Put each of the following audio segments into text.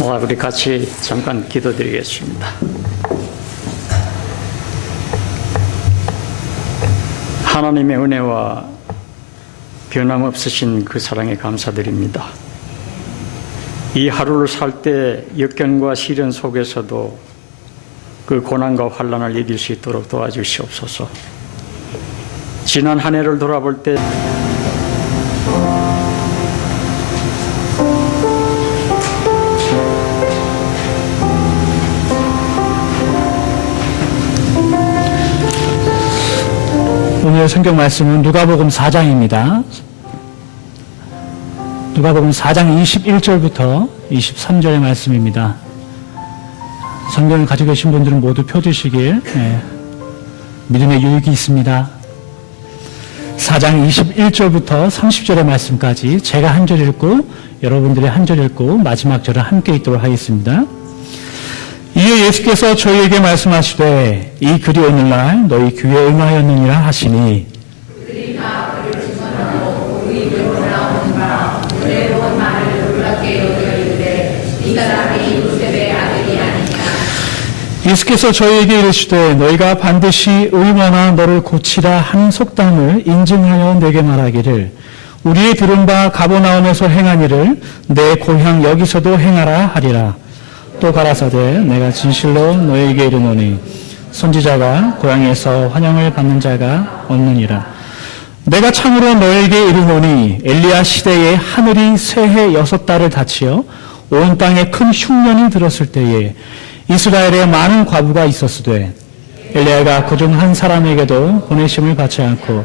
우리 같이 잠깐 기도드리겠습니다. 하나님의 은혜와 변함없으신 그 사랑에 감사드립니다. 이 하루를 살 때 역경과 시련 속에서도 그 고난과 환난을 이길 수 있도록 도와주시옵소서. 지난 한 해를 돌아볼 때 오늘 성경 말씀은 누가복음 4장입니다. 누가복음 4장 21절부터 23절의 말씀입니다. 성경을 가지고 계신 분들은 모두 펴주시길 믿음의 유익이 있습니다. 4장 21절부터 30절의 말씀까지 제가 한 절 읽고 여러분들이 한 절 읽고 마지막 절을 함께 읽도록 하겠습니다. 이에 예수께서 저희에게 말씀하시되 이 글이 오늘날 너희 귀에 응하였느니라 하시니 예수께서 저희에게 이르시되 너희가 반드시 의원아 너를 고치라 하는 속담을 인증하여 내게 말하기를 우리의 들은 바 가버나움에서 행한 일을 내 고향 여기서도 행하라 하리라. 또 가라사대 내가 진실로 너희에게 이르노니 선지자가 고향에서 환영을 받는 자가 없느니라. 내가 참으로 너희에게 이르노니 엘리야 시대에 하늘이 새해 6달을 닫히어 온 땅에 큰 흉년이 들었을 때에 이스라엘에 많은 과부가 있었으되 엘리야가 그중 한 사람에게도 보내심을 받지 않고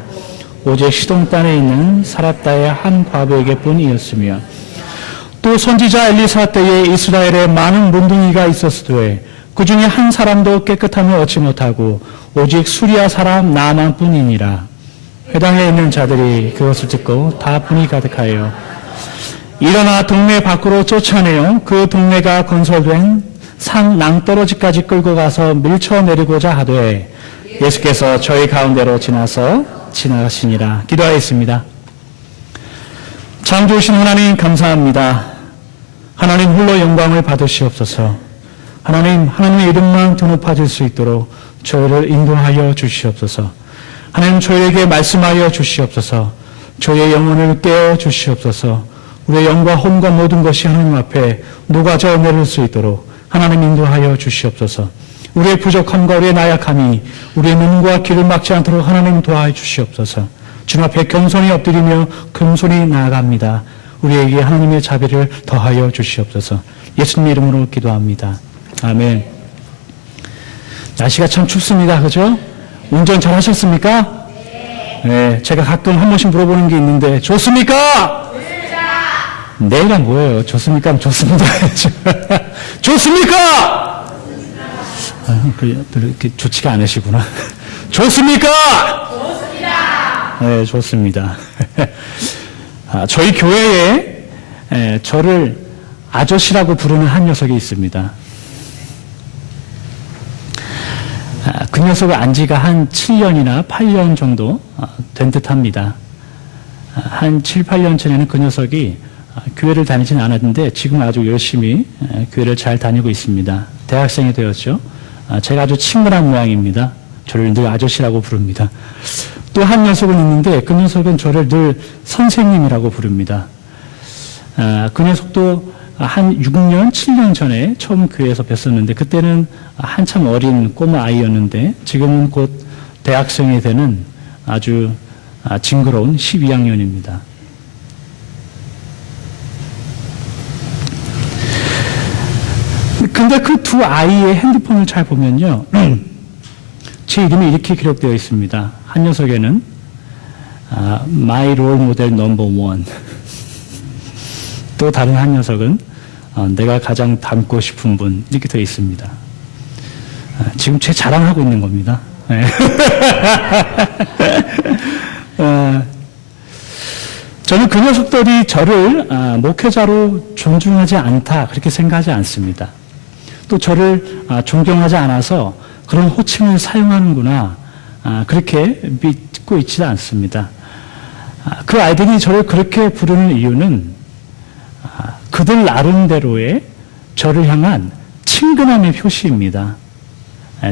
오직 시돈 땅에 있는 사랍다의 한 과부에게 뿐이었으며 또 선지자 엘리사 때에 이스라엘에 많은 문둥이가 있었으되 그 중에 한 사람도 깨끗함을 얻지 못하고 오직 수리아 사람 나만 뿐이니라. 회당에 있는 자들이 그것을 듣고 다 분이 가득하여 일어나 동네 밖으로 쫓아내어 그 동네가 건설된 산 낭떠러지까지 끌고 가서 밀쳐내리고자 하되 예수께서 저희 가운데로 지나가시니라. 기도하겠습니다. 참 좋으신 하나님 감사합니다. 하나님 홀로 영광을 받으시옵소서. 하나님의 이름만 더 높아질 수 있도록 저희를 인도하여 주시옵소서. 하나님 저희에게 말씀하여 주시옵소서. 저희의 영혼을 깨워 주시옵소서. 우리의 영과 혼과 모든 것이 하나님 앞에 녹아져 내릴 수 있도록 하나님 인도하여 주시옵소서. 우리의 부족함과 우리의 나약함이 우리의 눈과 귀를 막지 않도록 하나님 도와주시옵소서. 주님 앞에 겸손히 엎드리며 금손히 나아갑니다. 우리에게 하나님의 자비를 더하여 주시옵소서. 예수님 이름으로 기도합니다. 아멘. 날씨가 참 춥습니다. 그죠? 운전 잘 하셨습니까? 네. 제가 가끔 한 번씩 물어보는 게 있는데 좋습니까? 내가 뭐예요? 좋습니까? 좋습니다. 좋습니까? 별로 이렇게 좋지가 않으시구나. 좋습니까? 좋습니다. 네, 좋습니다. 저희 교회에 저를 아저씨라고 부르는 한 녀석이 있습니다. 그 녀석을 안 지가 한 7년이나 8년 정도 된 듯 합니다. 한 7, 8년 전에는 그 녀석이 교회를 다니진 않았는데 지금 아주 열심히 교회를 잘 다니고 있습니다. 대학생이 되었죠. 제가 아주 친근한 모양입니다. 저를 늘 아저씨라고 부릅니다. 또 한 녀석은 있는데 그 녀석은 저를 늘 선생님이라고 부릅니다. 그 녀석도 한 6년, 7년 전에 처음 교회에서 뵀었는데 그때는 한참 어린 꼬마 아이였는데 지금은 곧 대학생이 되는 아주 징그러운 12학년입니다. 근데 그 두 아이의 핸드폰을 잘 보면요. 제 이름이 이렇게 기록되어 있습니다. 한 녀석에는 My Role Model Number 1 또 다른 한 녀석은 내가 가장 닮고 싶은 분 이렇게 되어 있습니다. 지금 제 자랑하고 있는 겁니다. 저는 그 녀석들이 저를 목회자로 존중하지 않다 그렇게 생각하지 않습니다. 또 저를 존경하지 않아서 그런 호칭을 사용하는구나 그렇게 믿고 있지 않습니다. 그 아이들이 저를 그렇게 부르는 이유는 그들 나름대로의 저를 향한 친근함의 표시입니다.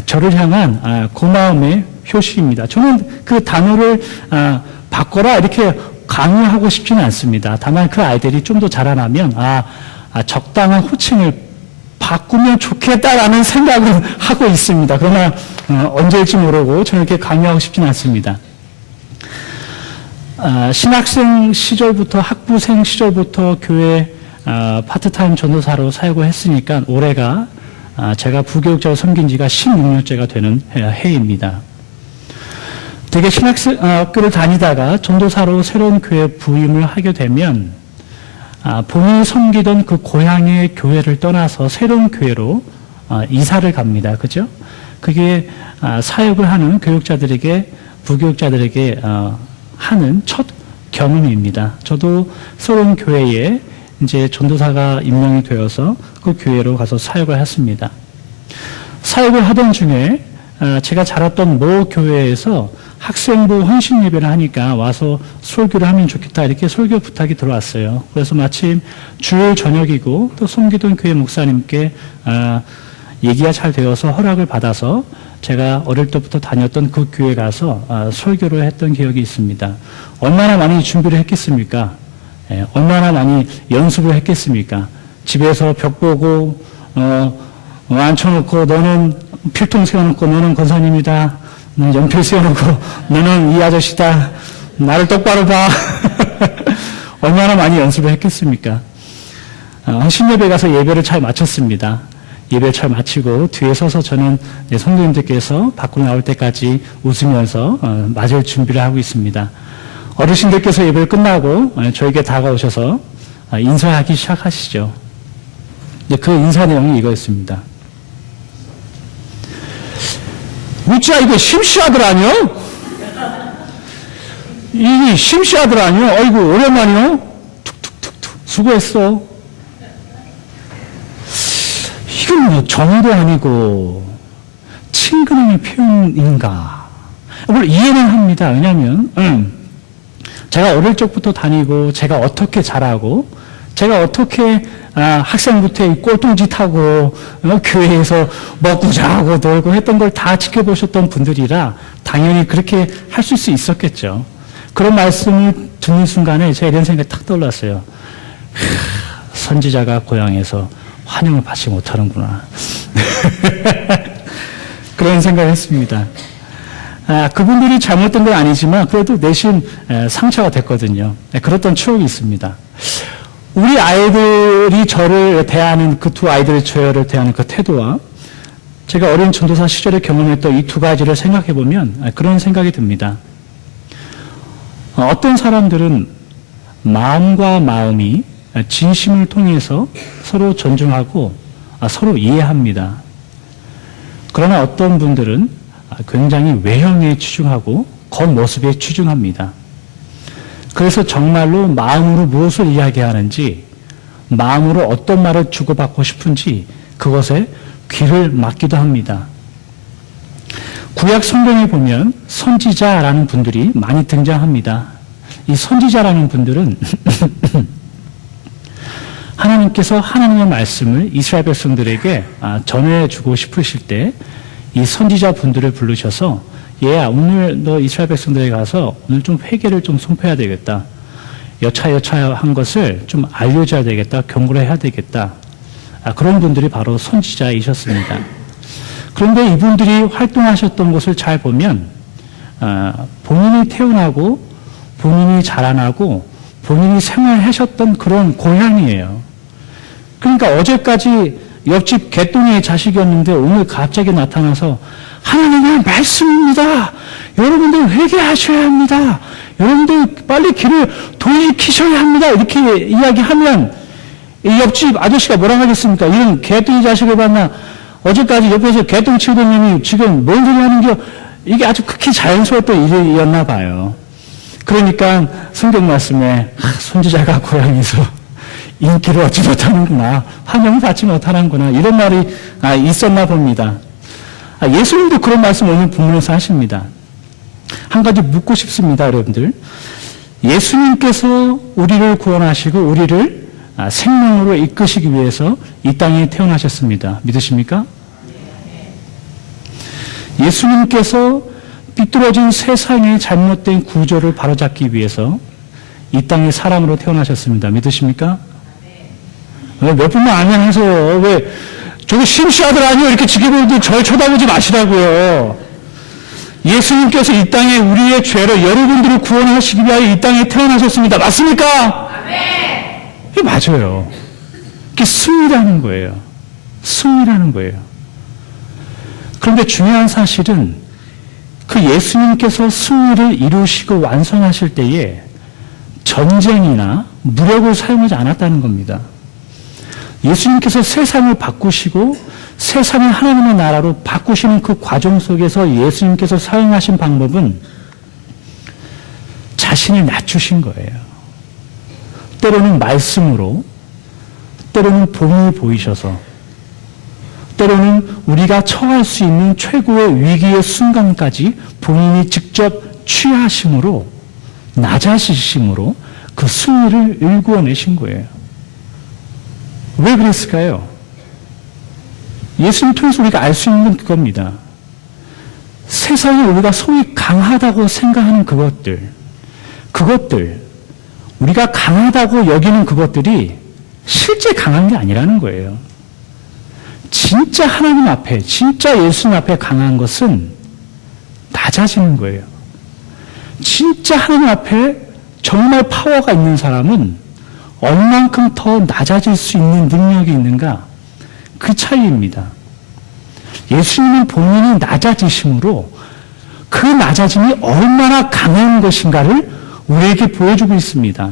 저를 향한 고마움의 표시입니다. 저는 그 단어를 바꿔라 이렇게 강요하고 싶지는 않습니다. 다만 그 아이들이 좀 더 자라나면 적당한 호칭을 바꾸면 좋겠다라는 생각은 하고 있습니다. 그러나 언제일지 모르고 저는 이렇게 강요하고 싶지는 않습니다. 신학생 시절부터 학부생 시절부터 교회 파트타임 전도사로 사역을 했으니까 올해가 제가 부교육자로 섬긴 지가 16년째가 되는 해입니다. 되게 신학교를 다니다가 전도사로 새로운 교회에 부임을 하게 되면 본인이 섬기던 그 고향의 교회를 떠나서 새로운 교회로 이사를 갑니다. 그죠? 그게 사역을 하는 교육자들에게, 부교육자들에게 하는 첫 경험입니다. 저도 새로운 교회에 이제 전도사가 임명이 되어서 그 교회로 가서 사역을 했습니다. 사역을 하던 중에 제가 자랐던 모 교회에서 학생부 헌신 예배를 하니까 와서 설교를 하면 좋겠다 이렇게 설교 부탁이 들어왔어요. 그래서 마침 주일 저녁이고 또 섬기던 교회 목사님께 얘기가 잘 되어서 허락을 받아서 제가 어릴 때부터 다녔던 그 교회 가서 설교를 했던 기억이 있습니다. 얼마나 많이 준비를 했겠습니까? 얼마나 많이 연습을 했겠습니까? 집에서 벽 보고 앉혀놓고 너는 필통 세워놓고 너는 권사님이다. 너는 연필 세워놓고 너는 이 아저씨다. 나를 똑바로 봐. 얼마나 많이 연습을 했겠습니까? 헌신예배 가서 예배를 잘 마쳤습니다. 예배를 잘 마치고 뒤에 서서 저는 성도님들께서 밖으로 나올 때까지 웃으면서 맞을 준비를 하고 있습니다. 어르신들께서 예배를 끝나고 저에게 다가오셔서 인사하기 시작하시죠. 그 인사 내용이 이거였습니다. 우짜 이거 심씨아들 아니요? 이게 심씨아들 아니요? 어이구 오랜만이요? 툭툭툭툭 수고했어. 이건 뭐 정도 아니고 친근함의 표현인가? 물론 이해는 합니다. 왜냐하면 제가 어릴 적부터 다니고 제가 어떻게 자라고 제가 어떻게 학생부터 꼴통짓 하고 교회에서 먹고 자고 놀고 했던 걸 다 지켜보셨던 분들이라 당연히 그렇게 하실 수 있었겠죠. 그런 말씀을 듣는 순간에 제가 이런 생각이 탁 떠올랐어요. 선지자가 고향에서 환영을 받지 못하는구나. 그런 생각을 했습니다. 그분들이 잘못된 건 아니지만 그래도 내심 상처가 됐거든요. 그랬던 추억이 있습니다. 우리 아이들이 저를 대하는 그 두 아이들이 저를 대하는 그 태도와 제가 어린 전도사 시절에 경험했던 이 두 가지를 생각해 보면 그런 생각이 듭니다. 어떤 사람들은 마음과 마음이 진심을 통해서 서로 존중하고 서로 이해합니다. 그러나 어떤 분들은 굉장히 외형에 치중하고 겉모습에 치중합니다. 그래서 정말로 마음으로 무엇을 이야기하는지, 마음으로 어떤 말을 주고받고 싶은지 그것에 귀를 막기도 합니다. 구약 성경에 보면 선지자라는 분들이 많이 등장합니다. 이 선지자라는 분들은 하나님께서 하나님의 말씀을 이스라엘 백성들에게 전해주고 싶으실 때 이 선지자 분들을 부르셔서 얘야 오늘 너 이스라엘 백성들에 가서 오늘 좀 회개를 좀 선포해야 되겠다. 여차여차한 것을 좀 알려줘야 되겠다. 경고를 해야 되겠다. 그런 분들이 바로 선지자이셨습니다. 그런데 이분들이 활동하셨던 것을 잘 보면 본인이 태어나고 본인이 자라나고 본인이 생활하셨던 그런 고향이에요. 그러니까 어제까지 옆집 개똥이의 자식이었는데 오늘 갑자기 나타나서 하나님의 말씀입니다. 여러분들 회개하셔야 합니다. 여러분들 빨리 길을 돌이키셔야 합니다. 이렇게 이야기하면 이 옆집 아저씨가 뭐라고 하겠습니까? 이런 개똥이 자식을 봤나? 어제까지 옆에서 개똥 치우던 놈이 지금 뭔 소리 하는 게 이게 아주 극히 자연스러웠던 일이었나 봐요. 그러니까 성경 말씀에 선지자가 고향에서 인기를 얻지 못하는구나. 환영을 받지 못하는구나. 이런 말이 있었나 봅니다. 예수님도 그런 말씀 오늘 본문에서 하십니다. 한 가지 묻고 싶습니다, 여러분들. 예수님께서 우리를 구원하시고 우리를 생명으로 이끄시기 위해서 이 땅에 태어나셨습니다. 믿으십니까? 예수님께서 삐뚤어진 세상의 잘못된 구조를 바로잡기 위해서 이 땅에 사람으로 태어나셨습니다. 믿으십니까? 왜 몇 분만 아니면서 왜 저거 심시아들 아니요 이렇게 지켜보는데 절 쳐다보지 마시라고요. 예수님께서 이 땅에 우리의 죄로 여러분들을 구원하시기 위하여 이 땅에 태어나셨습니다. 맞습니까? 네, 맞아요. 그게 승리라는 거예요. 승리라는 거예요. 그런데 중요한 사실은 그 예수님께서 승리를 이루시고 완성하실 때에 전쟁이나 무력을 사용하지 않았다는 겁니다. 예수님께서 세상을 바꾸시고 세상을 하나님의 나라로 바꾸시는 그 과정 속에서 예수님께서 사용하신 방법은 자신을 낮추신 거예요. 때로는 말씀으로, 때로는 본을 보이셔서, 때로는 우리가 처할 수 있는 최고의 위기의 순간까지 본인이 직접 취하심으로, 낮아지심으로 그 승리를 일구어내신 거예요. 왜 그랬을까요? 예수님 통해서 우리가 알 수 있는 건 그겁니다. 세상에 우리가 소위 강하다고 생각하는 그것들, 우리가 강하다고 여기는 그것들이 실제 강한 게 아니라는 거예요. 진짜 하나님 앞에, 진짜 예수님 앞에 강한 것은 낮아지는 거예요. 진짜 하나님 앞에 정말 파워가 있는 사람은 얼만큼 더 낮아질 수 있는 능력이 있는가? 그 차이입니다. 예수님은 본인이 낮아지심으로 그 낮아짐이 얼마나 강한 것인가를 우리에게 보여주고 있습니다.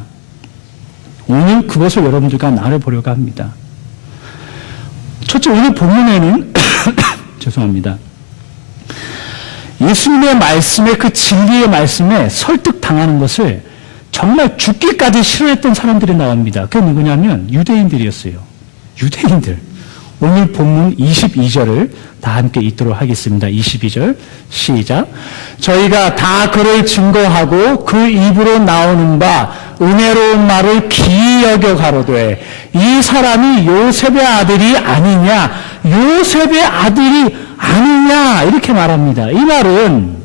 오늘 그것을 여러분들과 나눠보려고 합니다. 첫째, 오늘 본문에는 죄송합니다. 예수님의 말씀에, 그 진리의 말씀에 설득당하는 것을 정말 죽기까지 싫어했던 사람들이 나옵니다. 그게 누구냐면 유대인들이었어요. 유대인들. 오늘 본문 22절을 다 함께 읽도록 하겠습니다. 22절 시작. 저희가 다 그를 증거하고 그 입으로 나오는 바 은혜로운 말을 기이 여겨 가로되 이 사람이 요셉의 아들이 아니냐, 요셉의 아들이 아니냐 이렇게 말합니다. 이 말은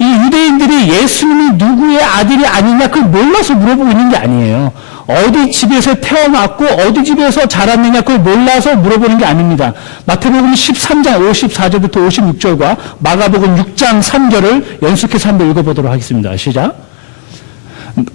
이 유대인들이 예수님이 누구의 아들이 아니냐 그걸 몰라서 물어보고 있는 게 아니에요. 어디 집에서 태어났고 어디 집에서 자랐느냐 그걸 몰라서 물어보는 게 아닙니다. 마태복음 13장 54절부터 56절과 마가복음 6장 3절을 연속해서 한번 읽어보도록 하겠습니다. 시작.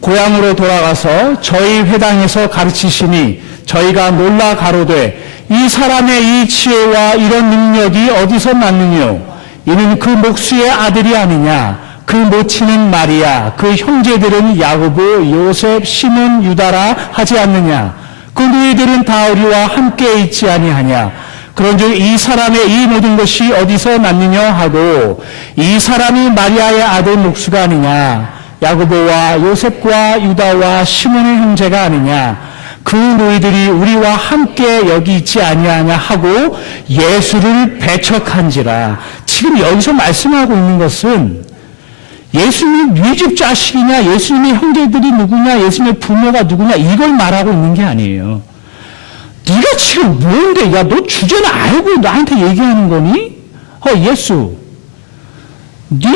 고향으로 돌아가서 저희 회당에서 가르치시니 저희가 놀라 가로되 이 사람의 이 지혜와 이런 능력이 어디서 났느뇨? 이는 그 목수의 아들이 아니냐? 그 모친은 마리아, 그 형제들은 야고보, 요셉, 시몬, 유다라 하지 않느냐? 그 너희들은 다 우리와 함께 있지 아니하냐? 그런즉 이 사람의 이 모든 것이 어디서 났느냐 하고 이 사람이 마리아의 아들 목수가 아니냐? 야고보와 요셉과 유다와 시몬의 형제가 아니냐? 그 너희들이 우리와 함께 여기 있지 아니하냐 하고 예수를 배척한지라. 지금 여기서 말씀하고 있는 것은 예수님 네 집 자식이냐, 예수님의 형제들이 누구냐, 예수님의 부모가 누구냐 이걸 말하고 있는 게 아니에요. 네가 지금 뭔데? 야, 너 주제는 알고 나한테 얘기하는 거니? 예수. 네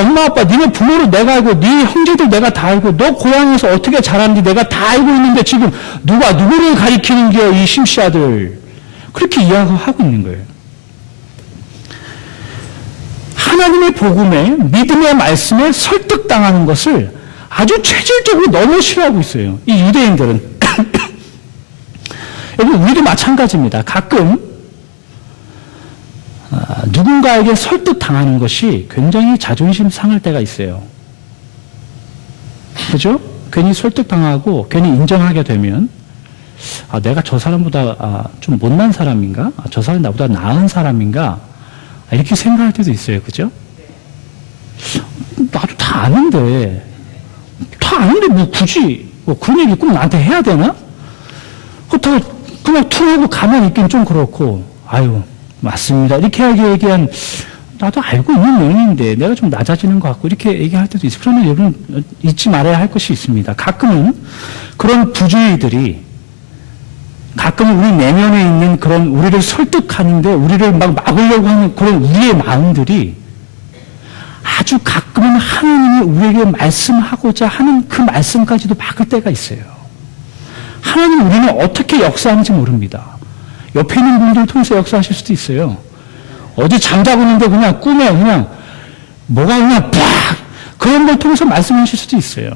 엄마 아빠, 니네 부모를 내가 알고, 네 형제들 내가 다 알고, 너 고향에서 어떻게 자랐는지 내가 다 알고 있는데 지금 누가 누구를 가리키는 게 이 심씨아들. 그렇게 이야기하고 있는 거예요. 하나님의 복음에, 믿음의 말씀에 설득당하는 것을 아주 체질적으로 너무 싫어하고 있어요. 이 유대인들은. 여러분, 우리도 마찬가지입니다. 가끔 누군가에게 설득당하는 것이 굉장히 자존심 상할 때가 있어요. 그죠? 괜히 설득당하고 괜히 인정하게 되면 내가 저 사람보다 좀 못난 사람인가? 저 사람이 나보다 나은 사람인가? 이렇게 생각할 때도 있어요. 그죠? 나도 다 아는데 뭐 굳이 그런 얘기 꼭 나한테 해야 되나? 그렇다고 그냥 툭하고 가만히 있긴 좀 그렇고 아유 맞습니다. 이렇게 얘기한 나도 알고 있는 내용인데 내가 좀 낮아지는 것 같고 이렇게 얘기할 때도 있어요. 그러면 여러분 잊지 말아야 할 것이 있습니다. 가끔은 그런 부주의들이 가끔 우리 내면에 있는 그런 우리를 설득하는데 우리를 막 막으려고 하는 그런 우리의 마음들이 아주 가끔은 하나님이 우리에게 말씀하고자 하는 그 말씀까지도 막을 때가 있어요. 하나님 우리는 어떻게 역사하는지 모릅니다. 옆에 있는 분들 통해서 역사하실 수도 있어요. 어디 잠자고 있는데 그냥 꿈에 그냥 뭐가 그냥 팍 그런 걸 통해서 말씀하실 수도 있어요.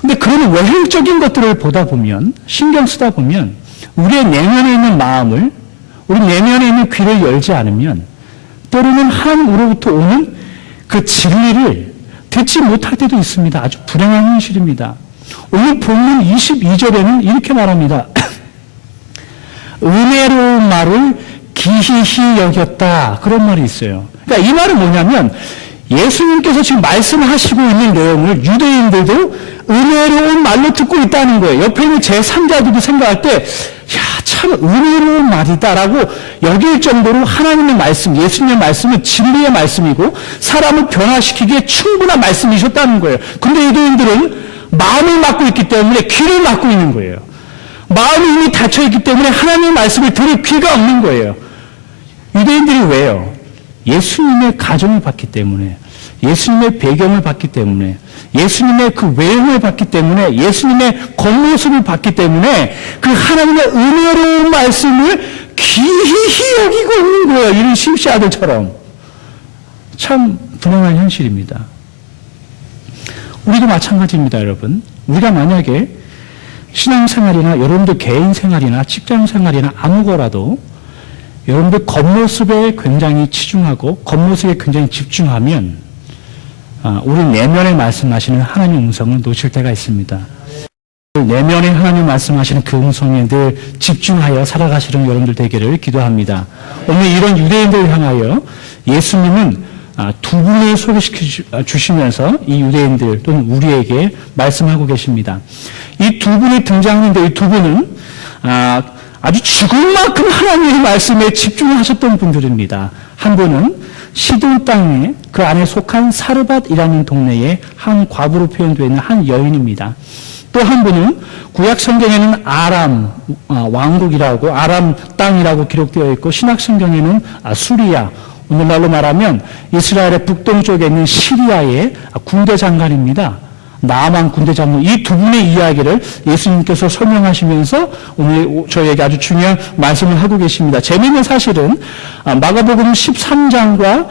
근데 그런 외형적인 것들을 보다 보면 신경 쓰다 보면 우리의 내면에 있는 마음을 우리 내면에 있는 귀를 열지 않으면 때로는 하나님으로부터 오는 그 진리를 듣지 못할 때도 있습니다. 아주 불행한 현실입니다. 오늘 본문 22절에는 이렇게 말합니다. 은혜로운 말을 기히히 여겼다. 그런 말이 있어요. 그러니까 이 말은 뭐냐면 예수님께서 지금 말씀하시고 있는 내용을 유대인들도 은혜로운 말로 듣고 있다는 거예요. 옆에 있는 제3자들도 생각할 때, 참 은혜로운 말이다라고 여길 정도로 하나님의 말씀, 예수님의 말씀은 진리의 말씀이고 사람을 변화시키기에 충분한 말씀이셨다는 거예요. 근데 유대인들은 마음을 막고 있기 때문에 귀를 막고 있는 거예요. 마음이 이미 닫혀있기 때문에 하나님의 말씀을 들을 귀가 없는 거예요. 유대인들이 왜요? 예수님의 가정을 봤기 때문에, 예수님의 배경을 봤기 때문에, 예수님의 그 외형을 봤기 때문에, 예수님의 겉모습을 봤기 때문에 그 하나님의 은혜로운 말씀을 귀히 여기고 있는 거예요. 이런 심씨 아들처럼. 참 불행한 현실입니다. 우리도 마찬가지입니다, 여러분. 우리가 만약에 신앙생활이나 여러분들 개인 생활이나 직장 생활이나 아무 거라도 여러분들 겉모습에 굉장히 치중하고 겉모습에 굉장히 집중하면 우리 내면에 말씀하시는 하나님의 음성을 놓칠 때가 있습니다. 내면에 하나님 말씀하시는 그 음성에 늘 집중하여 살아가시는 여러분들 되기를 기도합니다. 오늘 이런 유대인들을 향하여 예수님은 두 분을 소개시켜 주시면서 이 유대인들 또는 우리에게 말씀하고 계십니다. 이 두 분이 등장하는데 이 두 분은 아주 죽을 만큼 하나님의 말씀에 집중하셨던 분들입니다. 한 분은 시돈 땅에 그 안에 속한 사르밧이라는 동네의 한 과부로 표현되어 있는 한 여인입니다. 또 한 분은 구약 성경에는 아람 왕국이라고 아람 땅이라고 기록되어 있고 신약 성경에는 수리아 오늘날로 말하면 이스라엘의 북동쪽에 있는 시리아의 군대 장관입니다. 나아만 군대 장군 이 두 분의 이야기를 예수님께서 설명하시면서 오늘 저희에게 아주 중요한 말씀을 하고 계십니다. 재미있는 사실은 마가복음 13장과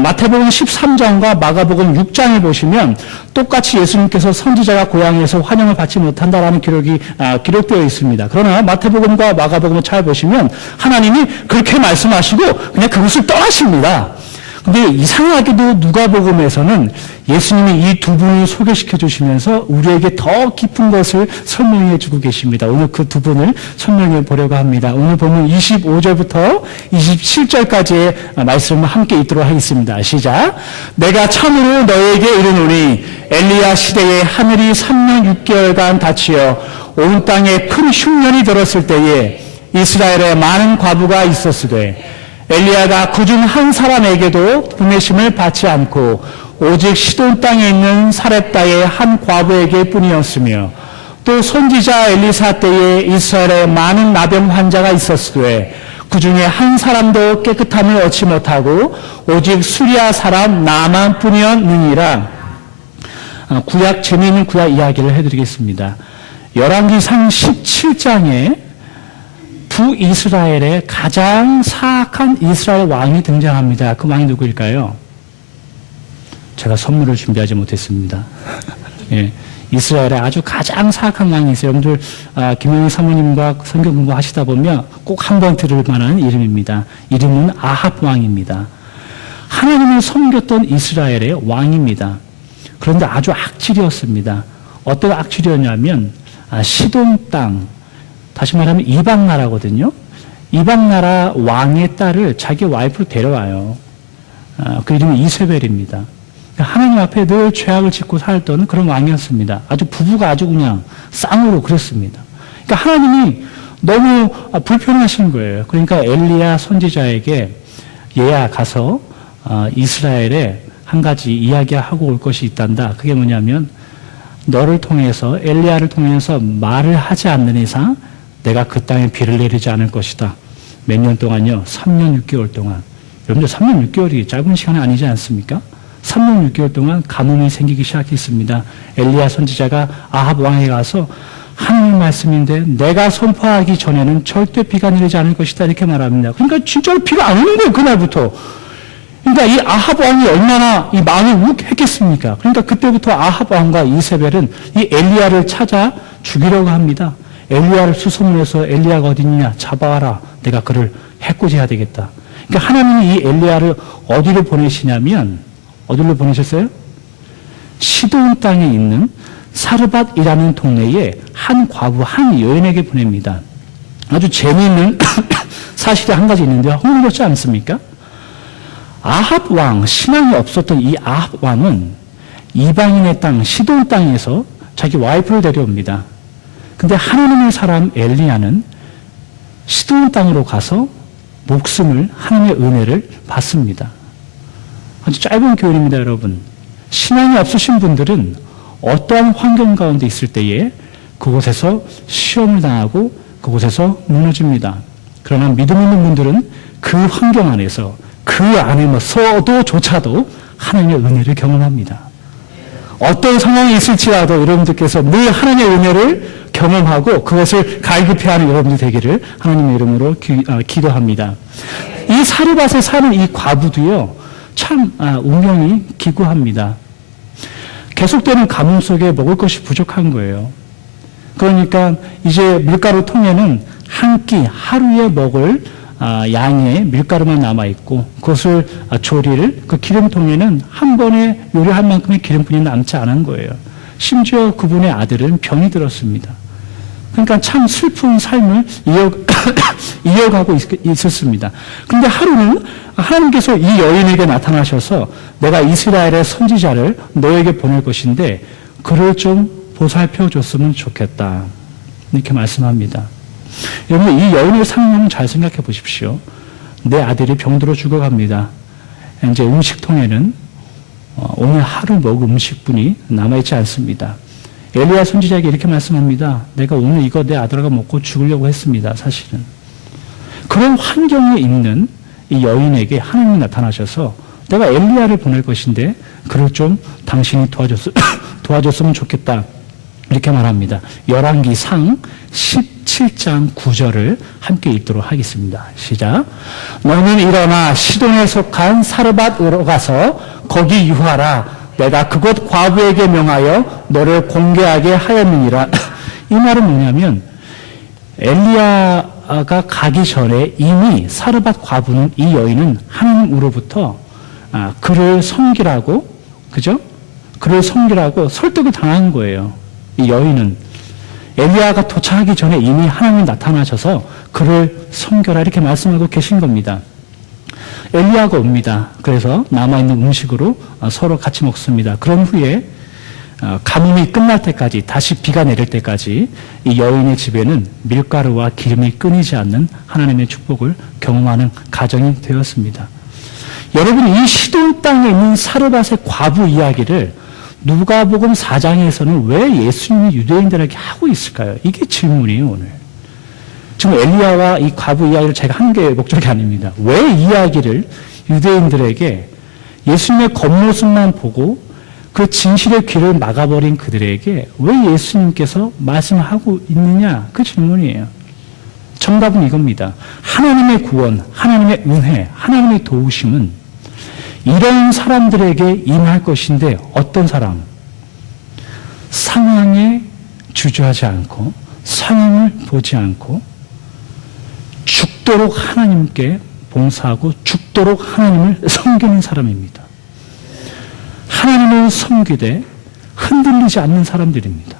마태복음 13장과 마가복음 6장에 보시면 똑같이 예수님께서 선지자가 고향에서 환영을 받지 못한다라는 기록이 기록되어 있습니다. 그러나 마태복음과 마가복음을 잘 보시면 하나님이 그렇게 말씀하시고 그냥 그것을 떠나십니다. 근데 이상하게도 누가복음에서는 예수님이 이 두 분을 소개시켜 주시면서 우리에게 더 깊은 것을 설명해 주고 계십니다. 오늘 그 두 분을 설명해 보려고 합니다. 오늘 보면 25절부터 27절까지의 말씀을 함께 읽도록 하겠습니다. 시작. 내가 참으로 너에게 이르노니 엘리야 시대에 하늘이 3년 6개월간 닫히어 온 땅에 큰 흉년이 들었을 때에 이스라엘에 많은 과부가 있었으되 엘리야가 그중 한 사람에게도 보내심을 받지 않고 오직 시돈 땅에 있는 사렙다의 한 과부에게 뿐이었으며 또 선지자 엘리사 때에 이스라엘에 많은 나병 환자가 있었으되 그 중에 한 사람도 깨끗함을 얻지 못하고 오직 수리아 사람 나만 뿐이었느니라. 구약 재미있는 구약 이야기를 해드리겠습니다. 열왕기상 17장에 북이스라엘의 가장 사악한 이스라엘 왕이 등장합니다. 그 왕이 누구일까요? 제가 선물을 준비하지 못했습니다. 예, 이스라엘의 아주 가장 사악한 왕이 있어요. 여러분들 김영희 사모님과 성경 공부하시다 보면 꼭 한번 들을 만한 이름입니다. 이름은 아합 왕입니다. 하나님을 섬겼던 이스라엘의 왕입니다. 그런데 아주 악질이었습니다. 어떤 악질이었냐면 시돈 땅 다시 말하면 이방 나라거든요. 이방 나라 왕의 딸을 자기 와이프로 데려와요. 그 이름이 이세벨입니다. 하나님 앞에 늘 죄악을 짓고 살던 그런 왕이었습니다. 아주 부부가 아주 그냥 쌍으로 그랬습니다. 그러니까 하나님이 너무 불편하신 거예요. 그러니까 엘리야 선지자에게 얘야 가서 이스라엘에 한 가지 이야기하고 올 것이 있단다. 그게 뭐냐면 너를 통해서 엘리야를 통해서 말을 하지 않는 이상 내가 그 땅에 비를 내리지 않을 것이다. 몇 년 동안요? 3년 6개월 동안. 여러분들 3년 6개월이 짧은 시간이 아니지 않습니까? 3년 6개월 동안 가뭄이 생기기 시작했습니다. 엘리야 선지자가 아합 왕에 가서 하나님 말씀인데 내가 선포하기 전에는 절대 비가 내리지 않을 것이다 이렇게 말합니다. 그러니까 진짜로 비가 안 오는 거예요. 그날부터. 그러니까 이 아합 왕이 얼마나 이 마음이 욱했겠습니까? 그러니까 그때부터 아합 왕과 이세벨은 이 엘리야를 찾아 죽이려고 합니다. 엘리야를 수소문해서 엘리야가 어디 있느냐 잡아와라. 내가 그를 해코지해야 되겠다. 그러니까 하나님이 이 엘리야를 어디로 보내시냐면 어디로 보내셨어요? 시돈 땅에 있는 사르밧이라는 동네에 한 과부, 한 여인에게 보냅니다. 아주 재미있는 사실이 한 가지 있는데 흥미롭지 않습니까? 아합 왕, 신앙이 없었던 이 아합 왕은 이방인의 땅, 시돈 땅에서 자기 와이프를 데려옵니다. 근데 하나님의 사람 엘리야는 시돈 땅으로 가서 목숨을 하나님의 은혜를 받습니다. 아주 짧은 교훈입니다, 여러분. 신앙이 없으신 분들은 어떠한 환경 가운데 있을 때에 그곳에서 시험을 당하고 그곳에서 무너집니다. 그러나 믿음 있는 분들은 그 환경 안에서 그 안에서조차도 하나님의 은혜를 경험합니다. 어떤 상황이 있을지라도 여러분들께서 늘 하나님의 은혜를 경험하고 그것을 갈급해하는 여러분들 되기를 하나님의 이름으로 기도합니다. 이 사르밧에 사는 이 과부도요, 참 운명이 기구합니다. 계속되는 가뭄 속에 먹을 것이 부족한 거예요. 그러니까 이제 밀가루 통에는 한 끼 하루에 먹을 양의 밀가루만 남아있고 그것을 조리를 그 기름통에는 한 번에 요리할 만큼의 기름뿐이 남지 않은 거예요. 심지어 그분의 아들은 병이 들었습니다. 그러니까 참 슬픈 삶을 이어가고 있었습니다. 그런데 하루는 하나님께서 이 여인에게 나타나셔서 내가 이스라엘의 선지자를 너에게 보낼 것인데 그를 좀 보살펴 줬으면 좋겠다. 이렇게 말씀합니다. 여러분, 이 여인의 상황을 잘 생각해 보십시오. 내 아들이 병들어 죽어갑니다. 이제 음식통에는 오늘 하루 먹은 음식뿐이 남아있지 않습니다. 엘리야 선지자에게 이렇게 말씀합니다. 내가 오늘 이거 내 아들과 먹고 죽으려고 했습니다. 사실은. 그런 환경에 있는 이 여인에게 하나님이 나타나셔서 내가 엘리야를 보낼 것인데 그를 좀 당신이 도와줬으면 좋겠다. 이렇게 말합니다. 열왕기상 17장 9절을 함께 읽도록 하겠습니다. 시작. 너는 일어나 시돈에 속한 사르밧으로 가서 거기 유하라. 내가 그곳 과부에게 명하여 너를 공개하게 하였느니라. 이 말은 뭐냐면 엘리야가 가기 전에 이미 사르밧 과부는 이 여인은 하나님으로부터 그를 섬기라고, 그죠? 그를 섬기라고 설득을 당한 거예요. 이 여인은 엘리야가 도착하기 전에 이미 하나님이 나타나셔서 그를 섬겨라 이렇게 말씀하고 계신 겁니다. 엘리야가 옵니다. 그래서 남아있는 음식으로 서로 같이 먹습니다. 그런 후에 가뭄이 끝날 때까지, 다시 비가 내릴 때까지 이 여인의 집에는 밀가루와 기름이 끊이지 않는 하나님의 축복을 경험하는 가정이 되었습니다. 여러분, 이 시돈 땅에 있는 사르밧의 과부 이야기를 누가복음 4장에서는 왜 예수님이 유대인들에게 하고 있을까요? 이게 질문이에요, 오늘. 지금 엘리야와 이 과부 이야기를 제가 하는 게 목적이 아닙니다. 왜 이야기를 유대인들에게 예수님의 겉모습만 보고 그 진실의 귀를 막아버린 그들에게 왜 예수님께서 말씀하고 있느냐? 그 질문이에요. 정답은 이겁니다. 하나님의 구원, 하나님의 은혜, 하나님의 도우심은 이런 사람들에게 임할 것인데 어떤 사람? 상황에 주저하지 않고 상황을 보지 않고 죽도록 하나님께 봉사하고 죽도록 하나님을 섬기는 사람입니다. 하나님을 섬기되 흔들리지 않는 사람들입니다.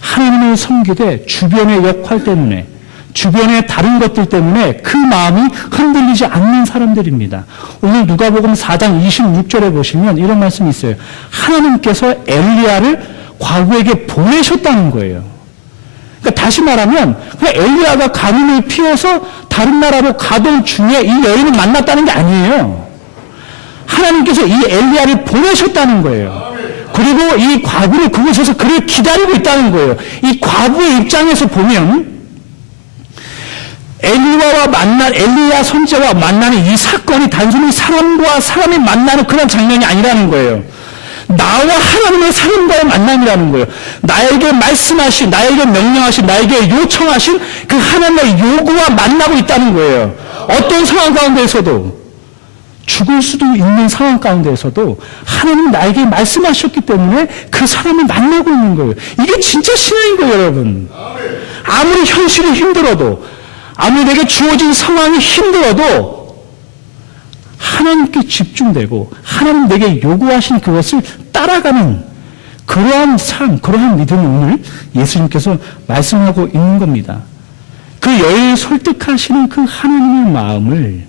하나님을 섬기되 주변의 역할 때문에, 주변의 다른 것들 때문에 그 마음이 흔들리지 않는 사람들입니다. 오늘 누가복음 4장 26절에 보시면 이런 말씀이 있어요. 하나님께서 엘리야를 과부에게 보내셨다는 거예요. 그러니까 다시 말하면 엘리야가 가뭄을 피워서 다른 나라로 가던 중에 이 여인을 만났다는 게 아니에요. 하나님께서 이 엘리야를 보내셨다는 거예요. 그리고 이 과부는 그곳에서 그를 기다리고 있다는 거예요. 이 과부의 입장에서 보면 엘리야 선지자와 만나는 이 사건이 단순히 사람과 사람이 만나는 그런 장면이 아니라는 거예요. 나와 하나님의 사람과의 만남이라는 거예요. 나에게 말씀하신, 나에게 명령하신, 나에게 요청하신 그 하나님의 요구와 만나고 있다는 거예요. 어떤 상황 가운데에서도, 죽을 수도 있는 상황 가운데에서도 하나님 나에게 말씀하셨기 때문에 그 사람을 만나고 있는 거예요. 이게 진짜 신앙인 거예요, 여러분. 아무리 현실이 힘들어도, 아무리 내게 주어진 상황이 힘들어도 하나님께 집중되고 하나님 내게 요구하신 그것을 따라가는 그러한 삶, 그러한 믿음을 오늘 예수님께서 말씀하고 있는 겁니다. 그 여인을 설득하시는 그 하나님의 마음을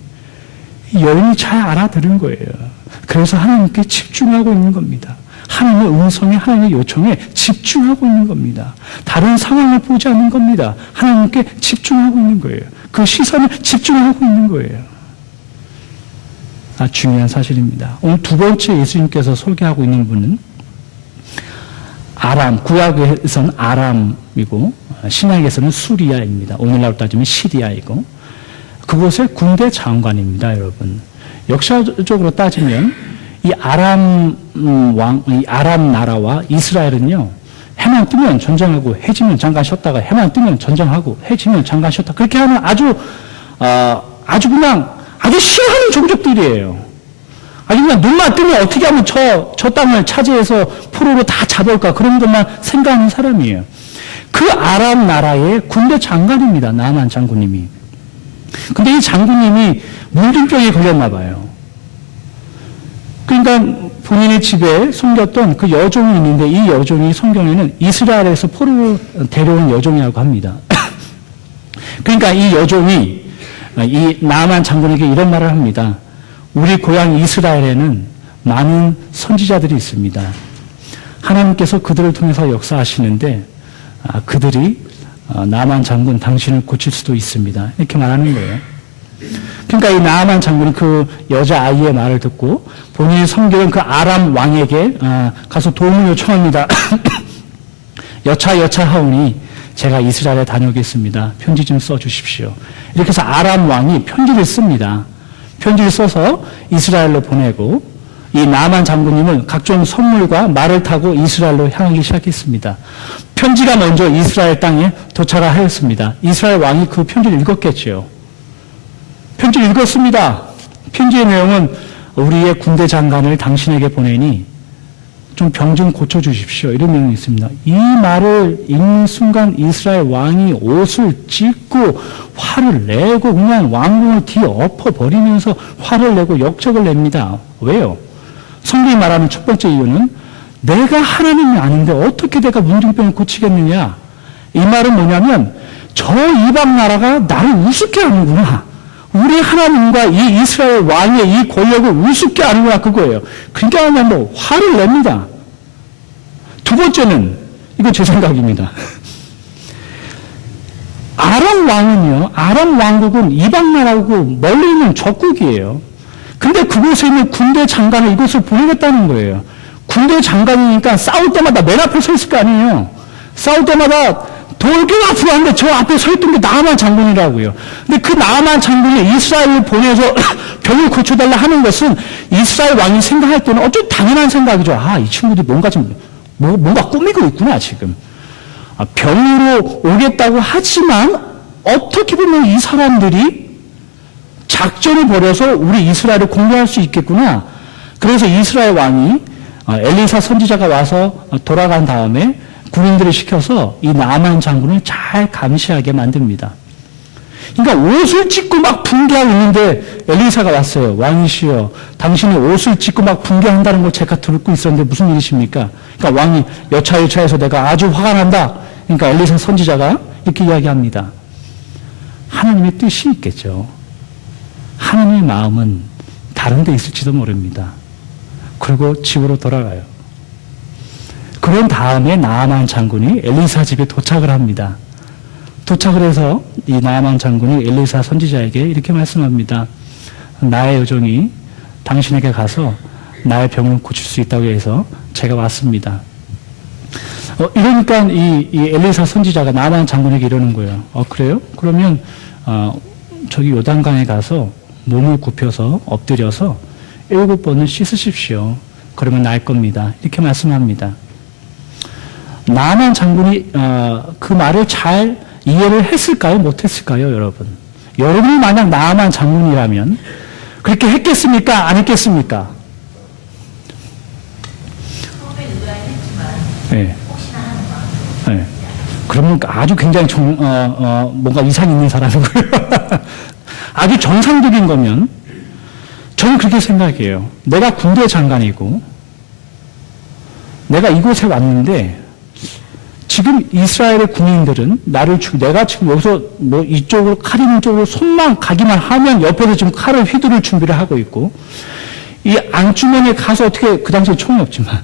여인이 잘 알아들은 거예요. 그래서 하나님께 집중하고 있는 겁니다. 하나님의 음성에, 하나님의 요청에 집중하고 있는 겁니다. 다른 상황을 보지 않는 겁니다. 하나님께 집중하고 있는 거예요. 그 시선을 집중하고 있는 거예요. 중요한 사실입니다. 오늘 두 번째 예수님께서 소개하고 있는 분은 아람, 구약에서는 아람이고 신약에서는 수리아입니다. 오늘날로 따지면 시리아이고 그곳의 군대 장관입니다, 여러분. 역사적으로 따지면 이 아람 나라와 이스라엘은요, 해만 뜨면 전쟁하고 해지면 잠깐 쉬었다가 해만 뜨면 전쟁하고 해지면 잠깐 쉬었다. 그렇게 하는 아주 싫어하는 종족들이에요. 아주 그냥 눈만 뜨면 어떻게 하면 저 땅을 차지해서 포로로 다 잡을까 그런 것만 생각하는 사람이에요. 그 아람 나라의 군대 장관입니다. 나만 장군님이. 근데 이 장군님이 물등병에 걸렸나 봐요. 그러니까 본인의 집에 숨겼던 그 여종이 있는데 이 여종이 성경에는 이스라엘에서 포로로 데려온 여종이라고 합니다. 그러니까 이 여종이 이 나만 장군에게 이런 말을 합니다. 우리 고향 이스라엘에는 많은 선지자들이 있습니다. 하나님께서 그들을 통해서 역사하시는데 그들이 나만 장군 당신을 고칠 수도 있습니다. 이렇게 말하는 거예요. 그러니까 이 나만 장군이 그 여자아이의 말을 듣고 본인이 섬기는 그 아람 왕에게 가서 도움을 요청합니다. 여차하오니 제가 이스라엘에 다녀오겠습니다. 편지 좀 써주십시오. 이렇게 해서 아람 왕이 편지를 씁니다. 편지를 써서 이스라엘로 보내고 이 나만 장군님은 각종 선물과 말을 타고 이스라엘로 향하기 시작했습니다. 편지가 먼저 이스라엘 땅에 도착을 하였습니다. 이스라엘 왕이 그 편지를 읽었겠죠. 편지를 읽었습니다. 편지의 내용은 우리의 군대 장관을 당신에게 보내니 좀 병 좀 고쳐주십시오. 이런 내용이 있습니다. 이 말을 읽는 순간 이스라엘 왕이 옷을 찢고 화를 내고 그냥 왕궁을 뒤엎어버리면서 화를 내고 역적을 냅니다. 왜요? 성경이 말하는 첫 번째 이유는 내가 하나님이 아닌데 어떻게 내가 문둥병을 고치겠느냐. 이 말은 뭐냐면 저 이방 나라가 나를 우습게 하는구나. 우리 하나님과 이 이스라엘 왕의 이 권력을 우습게 하는구나 그거예요. 그러니까 그냥 뭐 화를 냅니다. 두 번째는 이건 제 생각입니다. 아람 왕은요, 아람 왕국은 이방 나라고 멀리 있는 적국이에요. 근데 그곳에 있는 군대 장관을 이곳을 보내겠다는 거예요. 군대 장관이니까 싸울 때마다 맨 앞에 서 있을 거 아니에요. 싸울 때마다 돌격 앞으로 하는데 저 앞에 서 있던 게 나만 장군이라고요. 근데 그 나만 장군이 이스라엘을 보내서 병을 고쳐달라 하는 것은 이스라엘 왕이 생각할 때는 어쩌면 당연한 생각이죠. 이 친구들이 뭔가 꾸미고 있구나, 지금. 병으로 오겠다고 하지만 어떻게 보면 이 사람들이 작전을 벌여서 우리 이스라엘을 공격할 수 있겠구나. 그래서 이스라엘 왕이 엘리사 선지자가 와서 돌아간 다음에 군인들을 시켜서 이 나만 장군을 잘 감시하게 만듭니다. 그러니까 옷을 찢고 막 붕괴하고 있는데 엘리사가 왔어요. 왕이시여, 당신이 옷을 찢고 막 붕괴한다는 걸 제가 듣고 있었는데 무슨 일이십니까? 그러니까 왕이 여차여차해서 내가 아주 화가 난다. 그러니까 엘리사 선지자가 이렇게 이야기합니다. 하나님의 뜻이 있겠죠. 하나님의 마음은 다른 데 있을지도 모릅니다. 그리고 집으로 돌아가요. 그런 다음에 나아만 장군이 엘리사 집에 도착을 합니다. 도착을 해서 이 나아만 장군이 엘리사 선지자에게 이렇게 말씀합니다. 나의 여종이 당신에게 가서 나의 병을 고칠 수 있다고 해서 제가 왔습니다. 이러니까 이 엘리사 선지자가 나만 장군에게 이러는 거예요. 그래요? 그러면 저기 요단강에 가서 몸을 굽혀서 엎드려서 7번을 씻으십시오. 그러면 나을 겁니다. 이렇게 말씀합니다. 나만 장군이 그 말을 잘 이해를 했을까요? 못했을까요? 여러분? 여러분이 만약 나만 장군이라면 그렇게 했겠습니까? 안 했겠습니까? 네. 네. 그러면 아주 굉장히 뭔가 이상 있는 사람인 거예요. 아주 정상적인 거면 저는 그렇게 생각해요. 내가 군대 장관이고 내가 이곳에 왔는데 지금 이스라엘의 군인들은 내가 지금 여기서 뭐 이쪽으로 칼 있는 쪽으로 손만 가기만 하면 옆에서 지금 칼을 휘두를 준비를 하고 있고 이 안주머니에 가서 어떻게 그 당시에 총이 없지만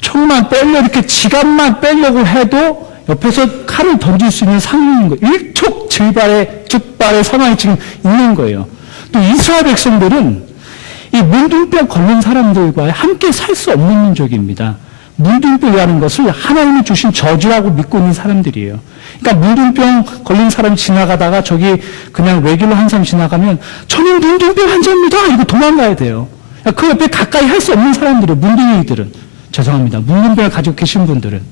총만 이렇게 지갑만 빼려고 해도 옆에서 칼을 던질 수 있는 상황인 거예요. 일촉즉발의 상황이 지금 있는 거예요. 또 이스라엘 백성들은 이 문둥병 걸린 사람들과 함께 살 수 없는 민족입니다. 문둥병이라는 것을 하나님이 주신 저주라고 믿고 있는 사람들이에요. 그러니까 문둥병 걸린 사람이 지나가다가 저기 그냥 레귤러 한 사람 지나가면 저는 문둥병 환자입니다. 이거 도망가야 돼요. 그 옆에 가까이 할 수 없는 사람들이에요. 문둥이들은. 죄송합니다. 문둥병을 가지고 계신 분들은.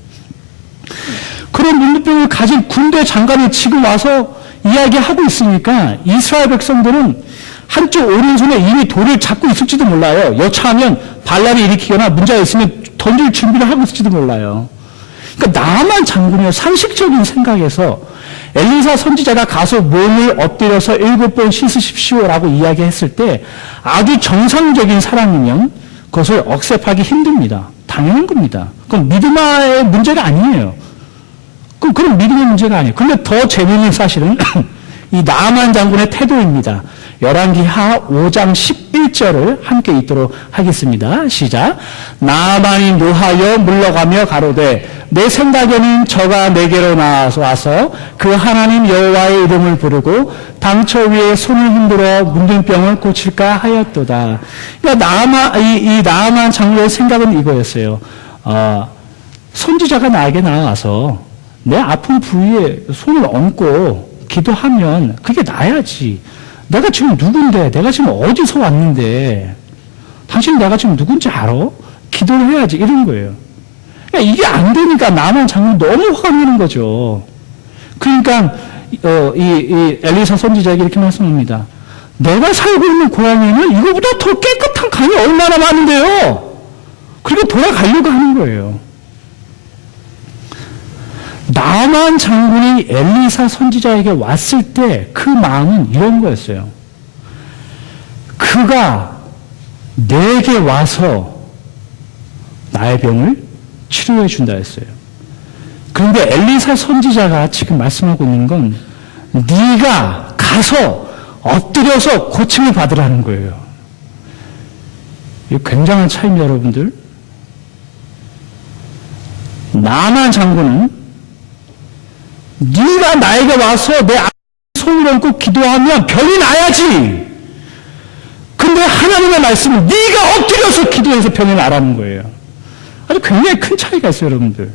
그런 문둥병을 가진 군대 장관이 지금 와서 이야기하고 있으니까 이스라엘 백성들은 한쪽 오른손에 이미 돌을 잡고 있을지도 몰라요. 여차하면 반란을 일으키거나 문제가 있으면 던질 준비를 하고 있을지도 몰라요. 그러니까 나만 장군이요. 상식적인 생각에서 엘리사 선지자가 가서 몸을 엎드려서 7번 씻으십시오라고 이야기했을 때 아주 정상적인 사람이면 그것을 억셉하기 힘듭니다. 당연한 겁니다. 그건 믿음의 문제가 아니에요. 그럼 믿음의 문제가 아니에요. 그런데 더 재미있는 사실은 이 나만 장군의 태도입니다. 열왕기하 5장 11절을 함께 읽도록 하겠습니다. 시작. 나만이 노하여 물러가며 가로되 내 생각에는 저가 내게로 나와서 와서 그 하나님 여호와의 이름을 부르고 당처 위에 손을 흔들어 문둥병을 고칠까 하였도다. 그러니까 이 나만 장군의 생각은 이거였어요. 선지자가 나에게 나와서 내 아픈 부위에 손을 얹고 기도하면 그게 나야지. 내가 지금 누군데? 내가 지금 어디서 왔는데? 당신 내가 지금 누군지 알아? 기도를 해야지. 이런 거예요. 그러니까 이게 안 되니까 나만 장군 너무 화가 나는 거죠. 그러니까 이 엘리사 선지자에게 이렇게 말씀합니다. 내가 살고 있는 고향에는 이거보다 더 깨끗한 강이 얼마나 많은데요. 그리고 돌아가려고 하는 거예요. 나만 장군이 엘리사 선지자에게 왔을 때 그 마음은 이런 거였어요. 그가 내게 와서 나의 병을 치료해 준다 했어요. 그런데 엘리사 선지자가 지금 말씀하고 있는 건 네가 가서 엎드려서 고침을 받으라는 거예요. 이거 굉장한 차이입니다, 여러분들. 나만 장군은 네가 나에게 와서 내 손을 얹고 기도하면 병이 나야지. 근데 하나님의 말씀은 네가 엎드려서 기도해서 병이 나라는 거예요. 아주 굉장히 큰 차이가 있어요, 여러분들.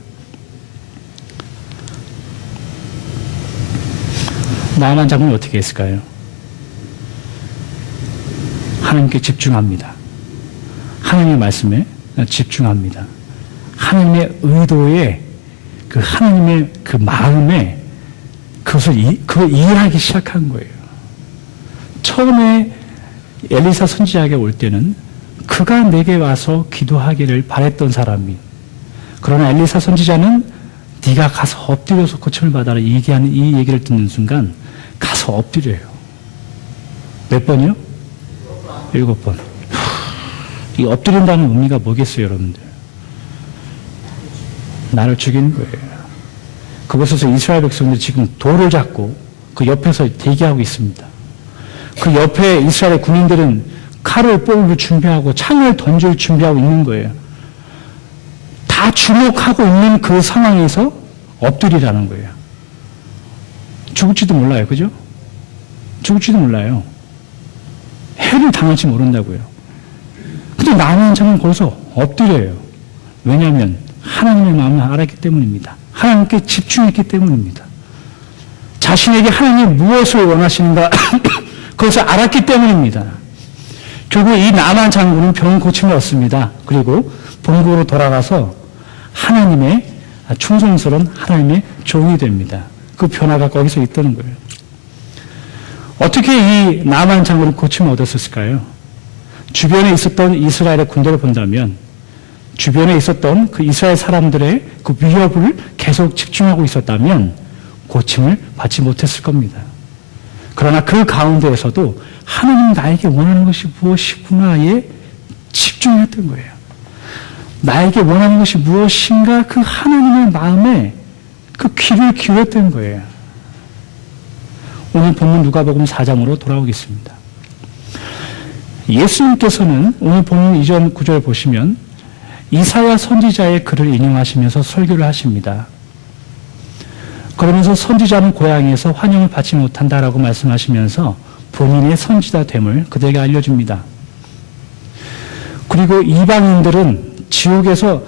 나만 장군이 어떻게 했을까요? 하나님께 집중합니다. 하나님의 말씀에 집중합니다. 하나님의 의도에 그 하나님의 그 마음에 그걸 이해하기 시작한 거예요. 처음에 엘리사 선지자에게 올 때는 그가 내게 와서 기도하기를 바랬던 사람이, 그러나 엘리사 선지자는 네가 가서 엎드려서 고침을 받아라 얘기하는 이 얘기를 듣는 순간 가서 엎드려요. 몇 번이요? 7번. 이 엎드린다는 의미가 뭐겠어요, 여러분들? 나를 죽이는 거예요. 그곳에서 이스라엘 백성들이 지금 돌을 잡고 그 옆에서 대기하고 있습니다. 그 옆에 이스라엘 군인들은 칼을 뽑을 준비하고 창을 던질 준비하고 있는 거예요. 다 주목하고 있는 그 상황에서 엎드리라는 거예요. 죽을지도 몰라요. 그죠? 죽을지도 몰라요. 해를 당할지 모른다고요. 근데 나아만 장은 거기서 엎드려요. 왜냐하면 하나님의 마음을 알았기 때문입니다. 하나님께 집중했기 때문입니다. 자신에게 하나님이 무엇을 원하시는가 그것을 알았기 때문입니다. 결국 이 나만 장군은 병 고침을 얻습니다. 그리고 본국으로 돌아가서 하나님의 충성스러운 하나님의 종이 됩니다. 그 변화가 거기서 있다는 거예요. 어떻게 이 나만 장군은 고침을 얻었을까요? 주변에 있었던 이스라엘의 군대를 본다면 주변에 있었던 그 이스라엘 사람들의 그 위협을 계속 집중하고 있었다면 고침을 받지 못했을 겁니다. 그러나 그 가운데에서도 하나님 나에게 원하는 것이 무엇이구나에 집중했던 거예요. 나에게 원하는 것이 무엇인가 그 하나님의 마음에 그 귀를 기울였던 거예요. 오늘 본문 누가복음 4장으로 돌아오겠습니다. 예수님께서는 오늘 본문 이전 구절 보시면 이사야 선지자의 글을 인용하시면서 설교를 하십니다. 그러면서 선지자는 고향에서 환영을 받지 못한다라고 말씀하시면서 본인의 선지자됨을 그들에게 알려줍니다. 그리고 이방인들은 지옥에서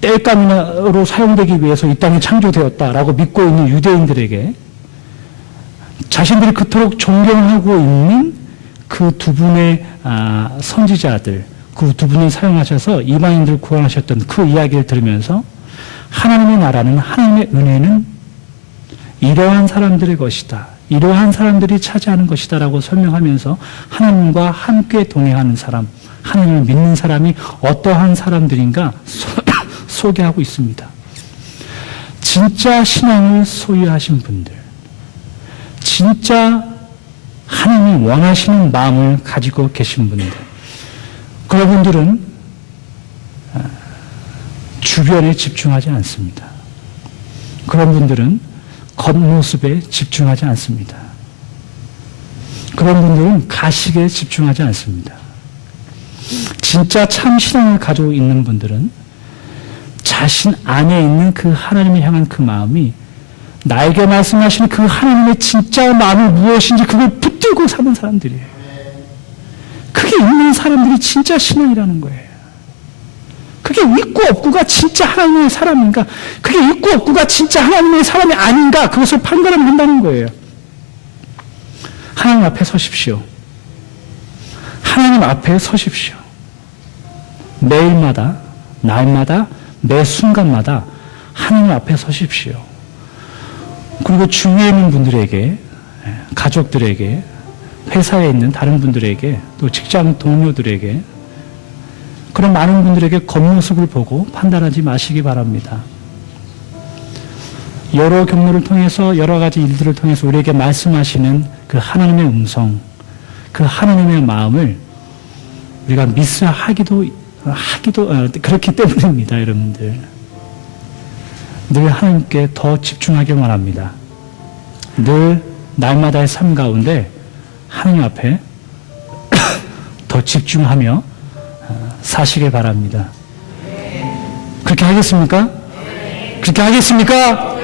땔감으로 사용되기 위해서 이 땅이 창조되었다라고 믿고 있는 유대인들에게 자신들이 그토록 존경하고 있는 그 두 분의 선지자들, 그 두 분을 사용하셔서 이방인들을 구원하셨던 그 이야기를 들으면서 하나님의 나라는, 하나님의 은혜는 이러한 사람들의 것이다. 이러한 사람들이 차지하는 것이다 라고 설명하면서 하나님과 함께 동행하는 사람, 하나님을 믿는 사람이 어떠한 사람들인가 소개하고 있습니다. 진짜 신앙을 소유하신 분들, 진짜 하나님이 원하시는 마음을 가지고 계신 분들, 그런 분들은 주변에 집중하지 않습니다. 그런 분들은 겉모습에 집중하지 않습니다. 그런 분들은 가식에 집중하지 않습니다. 진짜 참 신앙을 가지고 있는 분들은 자신 안에 있는 그 하나님을 향한 그 마음이 나에게 말씀하시는 그 하나님의 진짜 마음이 무엇인지 그걸 붙들고 사는 사람들이에요. 그게 있는 사람들이 진짜 신앙이라는 거예요. 그게 있고 없고가 진짜 하나님의 사람인가? 그게 있고 없고가 진짜 하나님의 사람이 아닌가? 그것을 판단하면 한다는 거예요. 하나님 앞에 서십시오. 하나님 앞에 서십시오. 매일마다, 날마다, 매 순간마다 하나님 앞에 서십시오. 그리고 주위에 있는 분들에게, 가족들에게, 회사에 있는 다른 분들에게, 또 직장 동료들에게, 그런 많은 분들에게 겉모습을 보고 판단하지 마시기 바랍니다. 여러 경로를 통해서, 여러 가지 일들을 통해서 우리에게 말씀하시는 그 하나님의 음성, 그 하나님의 마음을 우리가 미스하기도 그렇기 때문입니다, 여러분들. 늘 하나님께 더 집중하길 바랍니다. 늘 날마다의 삶 가운데 하나님 앞에 더 집중하며 사시길 바랍니다. 그렇게 하겠습니까? 그렇게 하겠습니까?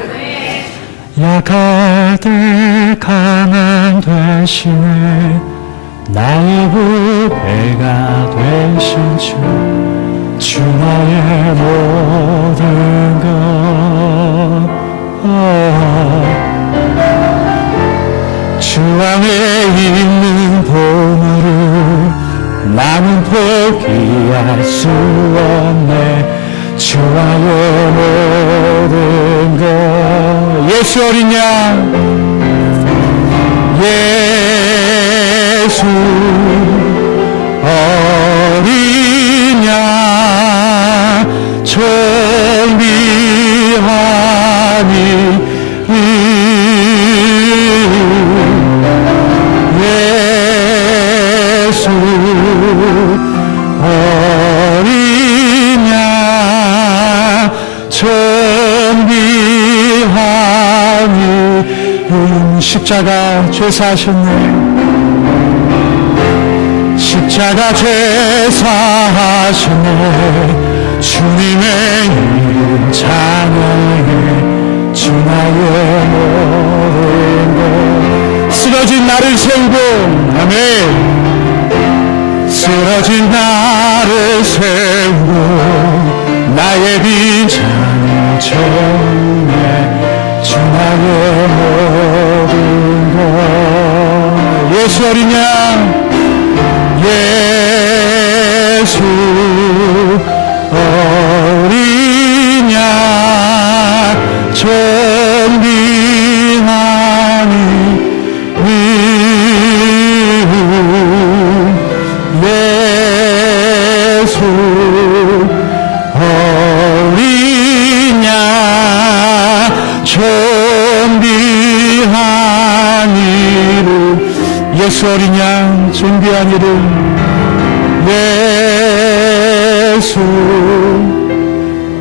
약할 때 강한 되시네 나의 부배가 되신 주 나의 모든 것 주 안에 있는 보물을 나는 포기할 수 없네 주와의 모든 것 예수 어린 양 예수 어린 양 존귀하니 예수 어린 양 존귀하니 십자가 죄사하셨네 십자가 죄사하셨네 주님의 이름 찬양해 주 나의 모든 것 쓰러진 나를 세우고 아멘 쓰러진 나를 세우고 나의 빈 장정에 주 나의 모든 것 예수 어린 양 예수 어린 양 존귀하니 미움 예수 어린 양 존귀한 이름 예수 어린 양 존귀한 이름 예수 어린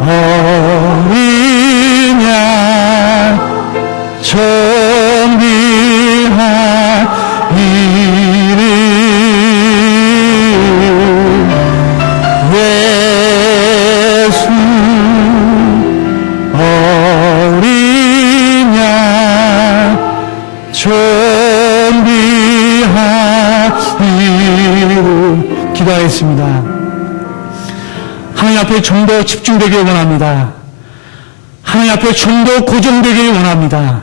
양 존귀한 이름 예수 어린 양 존귀한 이름 기도하겠습니다. 하나님 앞에 좀 더 집중되길 원합니다. 하나님 앞에 좀 더 고정되길 원합니다.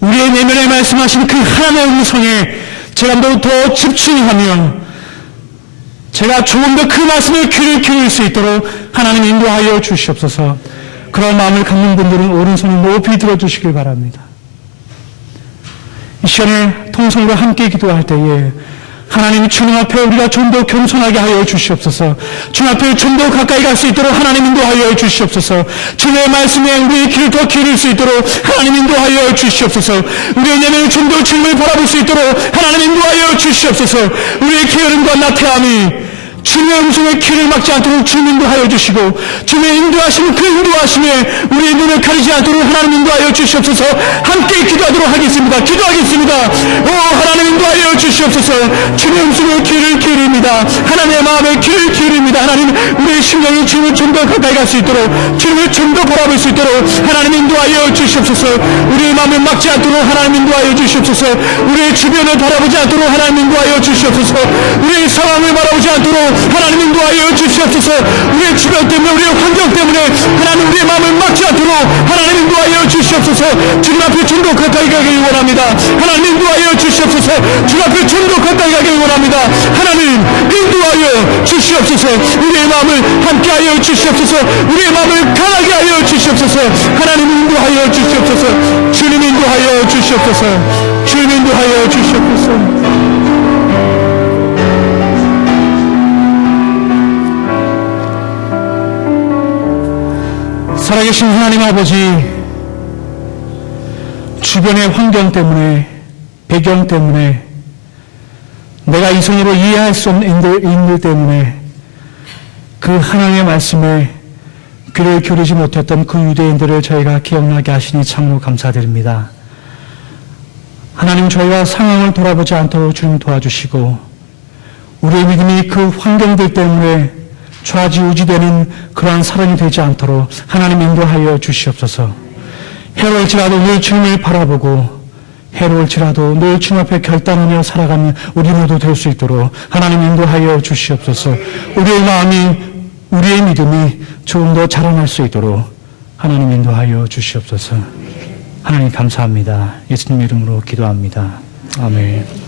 우리의 내면에 말씀하신 그 하나님의 음성에 제가 더 집중하며 제가 조금 더 그 말씀에 귀를 기울일 수 있도록 하나님 인도하여 주시옵소서. 그런 마음을 갖는 분들은 오른손을 높이 들어주시길 바랍니다. 이 시간에 통성과 함께 기도할 때에 하나님 주님 앞에 우리가 좀 더 겸손하게 하여 주시옵소서. 주님 앞에 좀 더 가까이 갈 수 있도록 하나님 인도하여 주시옵소서. 주님의 말씀에 우리의 귀를 더 기울일 수 있도록 하나님 인도하여 주시옵소서. 우리의 내면을 좀 더 주님을 바라볼 수 있도록 하나님 인도하여 주시옵소서. 우리의 게으름과 나태함이 주님의 음성에 귀를 막지 않도록 주님 인도하여 주시고 주님의 인도하시는 그 인도하심에 우리의 눈을 가리지 않도록 하나님 인도하여 주시옵소서. 함께 기도하도록 하겠습니다. 기도하겠습니다. 오 하나님 인도하여 주시옵소서. 주님의 음성에 귀를 기울입니다. 하나님의 마음에 귀를 기울입니다. 하나님 우리의 심령이 주님을 좀 더 가까이 갈 수 있도록 주님을 좀 더 바라볼 수 있도록 하나님 인도하여 주시옵소서. 우리의 마음을 막지 않도록 하나님 인도하여 주시옵소서. 우리의 주변을 바라보지 않도록 하나님 인도하여 주시옵소서. 우리의 상황을 바라보지 않도록 하나님 인도하여 주시옵소서. 우리의 주변 때문에 우리의 환경 때문에 하나님 우리의 마음을 막지 않도록 하나님 인도하여 주시옵소서. 주님 앞에 좀 더 가까이 가길 원합니다. 하나님 인도하여 주시옵소서. 주님 앞에 좀 더 가까이 가길 원합니다. 하나님 인도하여 주시옵소서. 우리의 마음을 함께하여 주시옵소서. 우리의 마음을 강하게 하여 주시옵소서. 하나님 인도하여 주시옵소서. 주님 인도하여 주시옵소서. 주님 인도하여 주시옵소서. 살아계신 하나님 아버지, 주변의 환경 때문에, 배경 때문에, 내가 이성으로 이해할 수 없는 인들 때문에 그 하나님의 말씀에 귀를 기울이지 못했던 그 유대인들을 저희가 기억나게 하시니 참으로 감사드립니다. 하나님 저희가 상황을 돌아보지 않도록 주님 도와주시고 우리의 믿음이 그 환경들 때문에 좌지우지되는 그러한 사람이 되지 않도록 하나님 인도하여 주시옵소서. 해로울지라도 늘 주님을 바라보고 해로울지라도 늘 주님 앞에 결단하며 살아가는 우리 모두 될 수 있도록 하나님 인도하여 주시옵소서. 우리의 마음이 우리의 믿음이 조금 더 자라날 수 있도록 하나님 인도하여 주시옵소서. 하나님 감사합니다. 예수님 이름으로 기도합니다. 아멘.